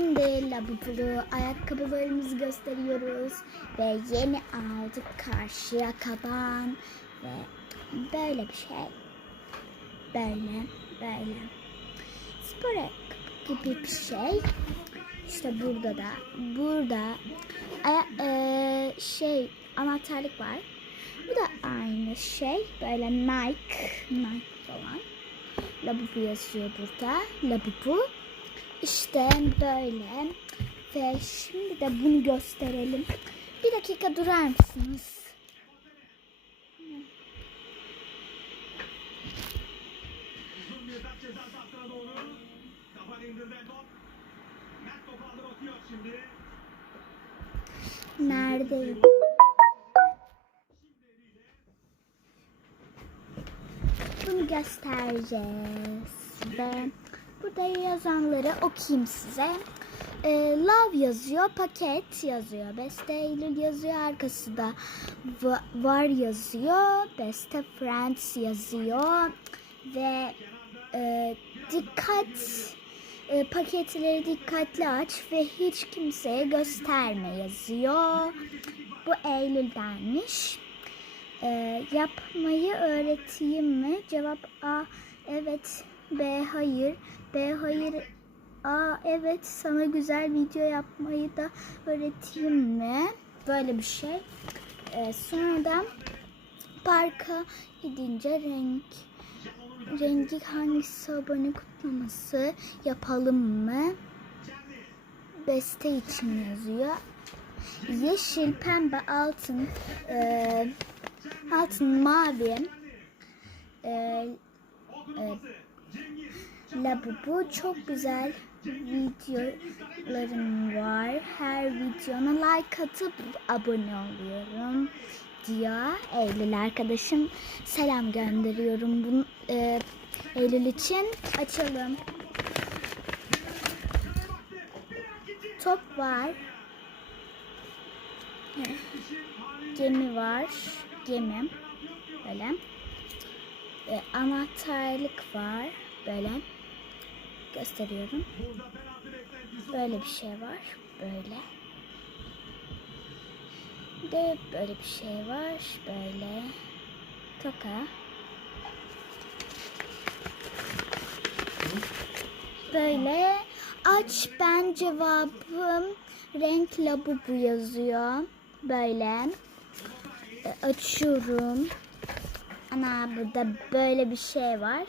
Şimdi labubulu ayakkabılarımızı gösteriyoruz. Ve yeni aldık karşıya kaban. Ve böyle bir şey. Böyle, böyle. Spor gibi bir şey. İşte burada da, burada aya, eee, şey anahtarlık var. Bu da aynı şey. Böyle Nike, Nike falan. Labubu yazıyor burada. Labubu. İşte böyle. Ve şimdi de bunu gösterelim. Bir dakika durar mısınız? Neredeyim? Bunu göstereceğiz. Ve burada yazanları okuyayım size. Ee, love yazıyor, paket yazıyor, Beste Eylül yazıyor, arkası da va- var yazıyor, Beste Friends yazıyor ve e, dikkat e, paketleri dikkatli aç ve hiç kimseye gösterme yazıyor. Bu Eylül'denmiş. E, yapmayı öğreteyim mi? Cevap A. Evet. B. Hayır. B. Hayır. A. Evet. Sana güzel video yapmayı da öğreteyim mi? Böyle bir şey. E, sonradan parka gidince renk rengi hangisi abone kutlaması yapalım mı? Beste için yazıyor. Yeşil, pembe, altın, e, altın, mavi, e, e, labubu çok güzel videolarım var. Her videona like atıp abone oluyorum diyor Eylül arkadaşım. Selam gönderiyorum bunu e, Eylül için. Açalım. Top var. Gemi var. Gemi. Böyle. E, anahtarlık var. Böyle. Gösteriyorum. Böyle bir şey var. Böyle. De böyle bir şey var. Böyle. Toka. Böyle. Aç ben cevabım. Renk labubu yazıyor. Böyle. Açıyorum. Ana burada böyle bir şey var.